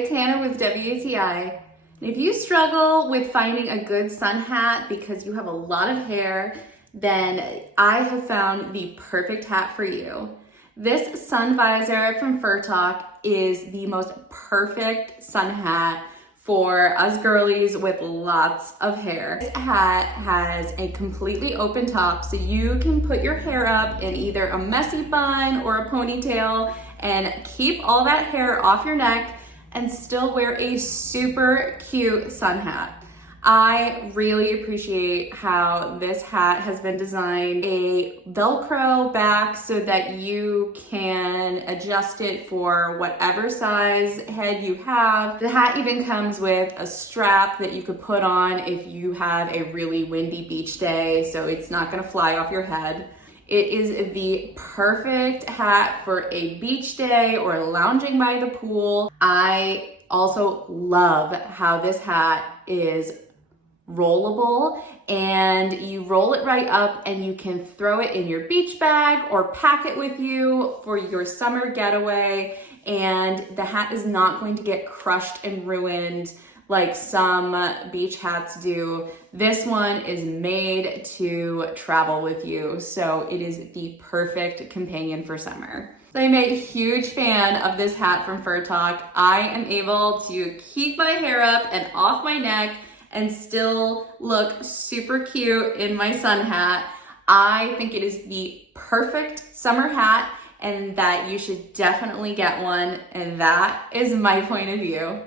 it's Hannah with WATI. If you struggle with finding a good sun hat because you have a lot of hair, then I have found the perfect hat for you. This sun visor from FURTAK is the most perfect sun hat for us girlies with lots of hair. This hat has a completely open top, so you can put your hair up in either a messy bun or a ponytail and keep all that hair off your neck and still wear a super cute sun hat. I really appreciate how this hat has been designed. A Velcro back so that you can adjust it for whatever size head you have. The hat even comes with a strap that you could put on if you have a really windy beach day, so it's not gonna fly off your head. It is the perfect hat for a beach day or lounging by the pool. I also love how this hat is rollable, and you roll it right up and you can throw it in your beach bag or pack it with you for your summer getaway, and the hat is not going to get crushed and ruined like some beach hats do. This one is made to travel with you, so it is the perfect companion for summer. I'm a huge fan of this hat from FURTAK. I am able to keep my hair up and off my neck and still look super cute in my sun hat. I think it is the perfect summer hat and that you should definitely get one, and that is my point of view.